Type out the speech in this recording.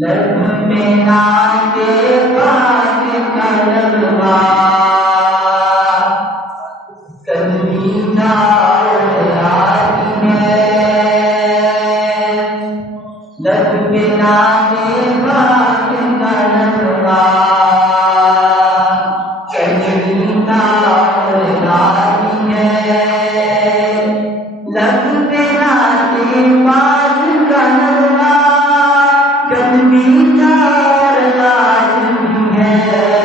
لب میں نام پاک کا لگوا کلمہ اور یاد ہے، لب میں نام پاک کا لگوا کلمہ اور یاد ہے، لب میں نام پاک کا لگوا میٹھا اور لازمی ہے۔